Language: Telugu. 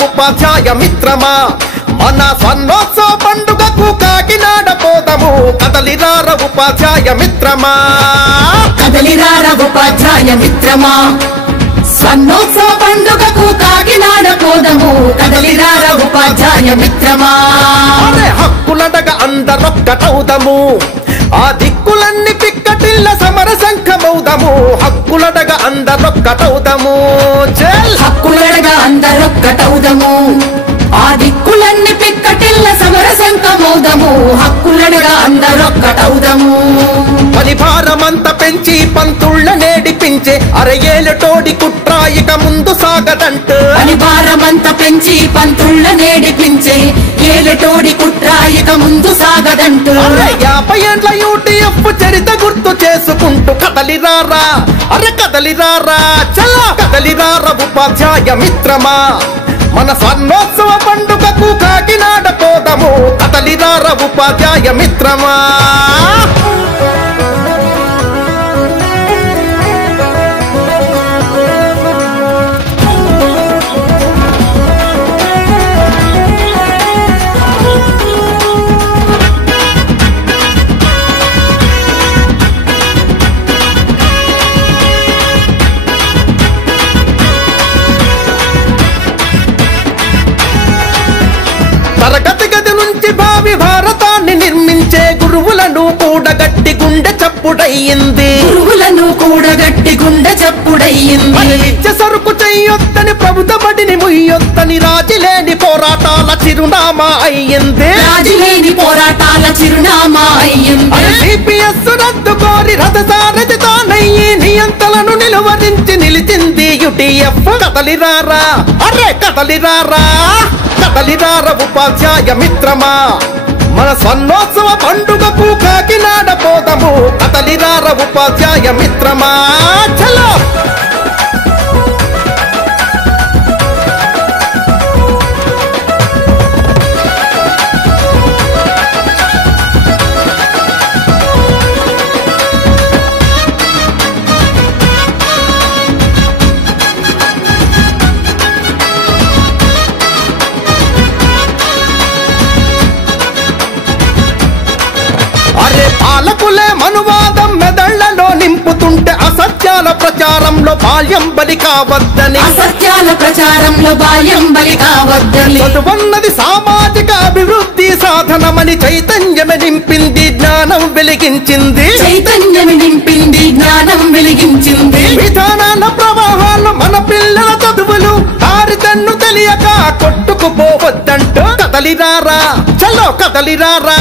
ఉపాధ్యాయ మిత్రమా మన స్వర్ణోత్సవ పండుగకు కాకినాడ పోదము కదలిరార ఉపాధ్యాయ మిత్రమా కదలిరార ఉపాధ్యాయ మిత్రమా స్వర్ణోత్సవ పండుగకు కాకినాడ పోదము కదలిరార ఉపాధ్యాయ మిత్రమా హక్కులడగ అందరొక్కటవుదము ఆ దిక్కులన్నీ పిక్కటిల్ల సమర శంఖమౌదము హక్కులడగ అందరొక్కటవుదము హక్కులడగ అందరొక్కటవుదము ఆ దిక్కులన్నీ పిక్కటిల్ల సమర శంఖమౌదము హక్కులడగ అందరొక్కటవుదము పరిభారమంత పెంచి పంతుళ్ళ నేడిపించే అరయేలటోడి కుట్రాయిక ముందు సాగదంట పరిభారమంత పెంచి పంతుళ్ళ నేడిపించే ఏలటోడి కుట్రాయిక ముందు సాగదంటూ 50 ఏండ్ల యూటీఎఫ్ చరిత గుర్తు చేసుకుంటూ కదలిరారా కదలిరారా చలా కదలిరార ఉపాధ్యాయ మిత్రమా మన స్వర్ణోత్సవ పండుగకు కాకినాడ పోదము కదలిరార ఉపాధ్యాయ మిత్రమా తరగతి గది నుంచి భావి భారతాన్ని నిర్మించే గురువులను కూడగట్టి గుండె చప్పుడయ్యింది గురువులను కూడగట్టి గుండె చప్పుడయ్యింది ఇచ్చే సరుకు చెయ్యొద్దని ప్రభుత్వ బడిని ముయ్యొద్దని రాజీలేని పోరాటాల చిరునామా అయ్యింది రాజీలేని పోరాటాల చిరునామా అయ్యింది సిపిఎస్ రద్దు కోరి రథసారథి తానయ్యి నియంతలను నిలువరించి నిలిచింది యుటిఎఫ్ కదలిరారా కదలిరారా కదలిరార ఉపాధ్యాయ మిత్రమా మన స్వర్ణోత్సవ పండుగకు కాకినాడ పోదము కదలిరార ఉపాధ్యాయ మిత్రమా చలో పాలకులే మనువాదం మెదళ్లలో నింపుతుంటే అసత్యాల ప్రచారంలో బాల్యం బలి కావద్దని అసత్యాల ప్రచారంలో బాల్యం బలి కావద్దని చదువన్నది సామాజిక అభివృద్ధి సాధనమని చైతన్యమే నింపింది జ్ఞానం వెలిగించింది చైతన్యం నింపింది జ్ఞానం వెలిగించింది విధానాల ప్రవాహాలు మన పిల్లల చదువులు దారితన్ను తెలియక కొట్టుకుపోవద్దంటూ కదలిరారా చలో కదలిరారా